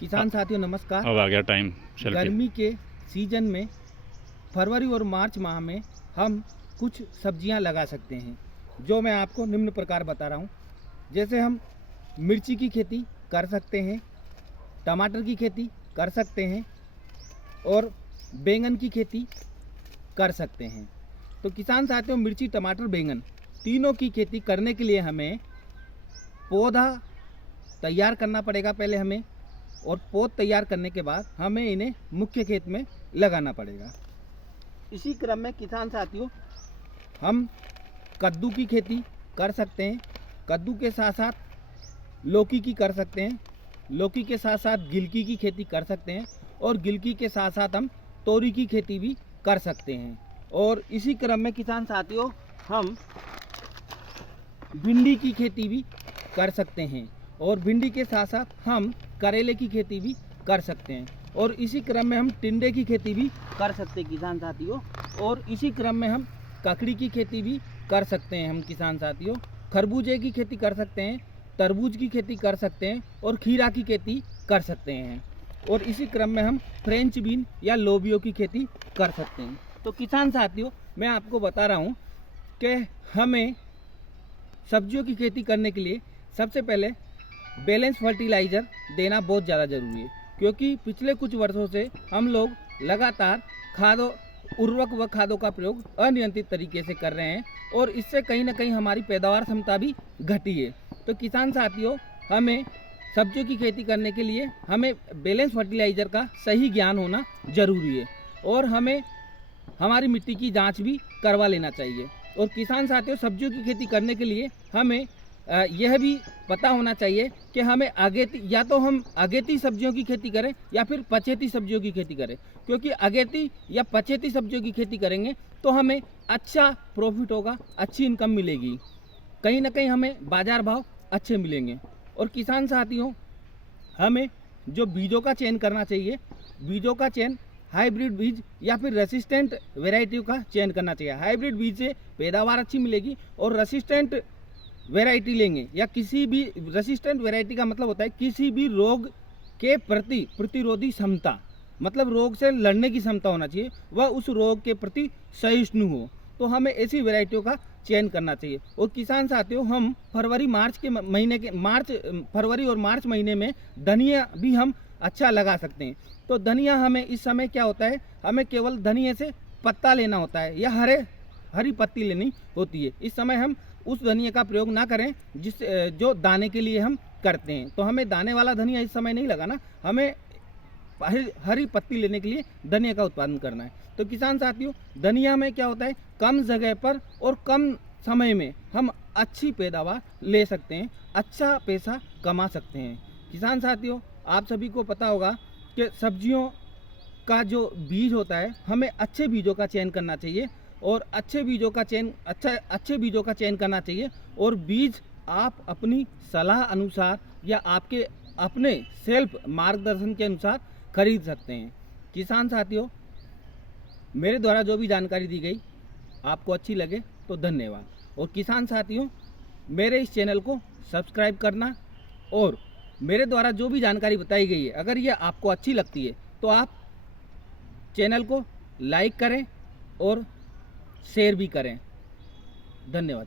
किसान साथियों नमस्कार। अब आ गया टाइम गर्मी के सीजन में फरवरी और मार्च माह में हम कुछ सब्जियां लगा सकते हैं, जो मैं आपको निम्न प्रकार बता रहा हूं। जैसे हम मिर्ची की खेती कर सकते हैं, टमाटर की खेती कर सकते हैं और बैंगन की खेती कर सकते हैं। तो किसान साथियों, मिर्ची, टमाटर, बैंगन तीनों की खेती करने के लिए हमें पौधा तैयार करना पड़ेगा पहले हमें, और पौध तैयार करने के बाद हमें इन्हें मुख्य खेत में लगाना पड़ेगा। इसी क्रम में किसान साथियों, हम कद्दू की खेती कर सकते हैं। कद्दू के साथ साथ लौकी की कर सकते हैं, लौकी के साथ साथ गिलकी की खेती कर सकते हैं, और गिलकी के साथ साथ हम तोरी की खेती भी कर सकते हैं। और इसी क्रम में किसान साथियों, हम भिंडी की खेती भी कर सकते हैं, और भिंडी के साथ साथ हम करेले की खेती भी कर सकते हैं। और इसी क्रम में हम टिंडे की खेती भी कर सकते हैं किसान साथियों। और इसी क्रम में हम ककड़ी की खेती भी कर सकते हैं हम किसान साथियों। खरबूजे की खेती कर सकते हैं, तरबूज की खेती कर सकते हैं, और खीरा की खेती कर सकते हैं। और इसी क्रम में हम फ्रेंच बीन या लोबियो की खेती कर सकते हैं। तो किसान साथियों, मैं आपको बता रहा हूँ कि हमें सब्जियों की खेती करने के लिए सबसे पहले बैलेंस फर्टिलाइज़र देना बहुत ज़्यादा ज़रूरी है, क्योंकि पिछले कुछ वर्षों से हम लोग लगातार उर्वरक व खादों का प्रयोग अनियंत्रित तरीके से कर रहे हैं, और इससे कहीं ना कहीं हमारी पैदावार क्षमता भी घटी है। तो किसान साथियों, हमें सब्जियों की खेती करने के लिए हमें बैलेंस फर्टिलाइज़र का सही ज्ञान होना ज़रूरी है, और हमें हमारी मिट्टी की जाँच भी करवा लेना चाहिए। और किसान साथियों, सब्जियों की खेती करने के लिए हमें यह भी पता होना चाहिए कि हमें हम अगेती सब्जियों की खेती करें या फिर पछेती सब्जियों की खेती करें। क्योंकि अगेती या पछेती सब्जियों की खेती करेंगे तो हमें अच्छा प्रॉफिट होगा, अच्छी इनकम मिलेगी, कहीं ना कहीं हमें बाजार भाव अच्छे मिलेंगे। और किसान साथियों, हमें जो बीजों का चयन करना चाहिए, बीजों का चयन हाइब्रिड बीज या फिर रेसिस्टेंट वेराइटी का चयन करना चाहिए। हाइब्रिड बीज से पैदावार अच्छी मिलेगी, और रेसिस्टेंट वैरायटी लेंगे या किसी भी रेसिस्टेंट वैरायटी का मतलब होता है किसी भी रोग के प्रति प्रतिरोधी क्षमता, मतलब रोग से लड़ने की क्षमता होना चाहिए, वह उस रोग के प्रति सहिष्णु हो। तो हमें ऐसी वैरायटियों का चयन करना चाहिए। और किसान साथियों, हम फरवरी और मार्च महीने में धनिया भी हम अच्छा लगा सकते हैं। तो धनिया हमें इस समय क्या होता है, हमें केवल धनिया से पत्ता लेना होता है या हरी पत्ती लेनी होती है। इस समय हम उस धनिया का प्रयोग ना करें जो दाने के लिए हम करते हैं। तो हमें दाने वाला धनिया इस समय नहीं लगाना, हमें हरी पत्ती लेने के लिए धनिया का उत्पादन करना है। तो किसान साथियों, धनिया में क्या होता है, कम जगह पर और कम समय में हम अच्छी पैदावार ले सकते हैं, अच्छा पैसा कमा सकते हैं। किसान साथियों, आप सभी को पता होगा कि सब्जियों का जो बीज होता है, हमें अच्छे बीजों का चयन करना चाहिए, और अच्छे बीजों का चयन करना चाहिए। और बीज आप अपनी सलाह अनुसार या आपके अपने सेल्फ मार्गदर्शन के अनुसार खरीद सकते हैं। किसान साथियों, मेरे द्वारा जो भी जानकारी दी गई आपको अच्छी लगे तो धन्यवाद। और किसान साथियों, मेरे इस चैनल को सब्सक्राइब करना, और मेरे द्वारा जो भी जानकारी बताई गई है, अगर ये आपको अच्छी लगती है तो आप चैनल को लाइक करें और शेयर भी करें। धन्यवाद।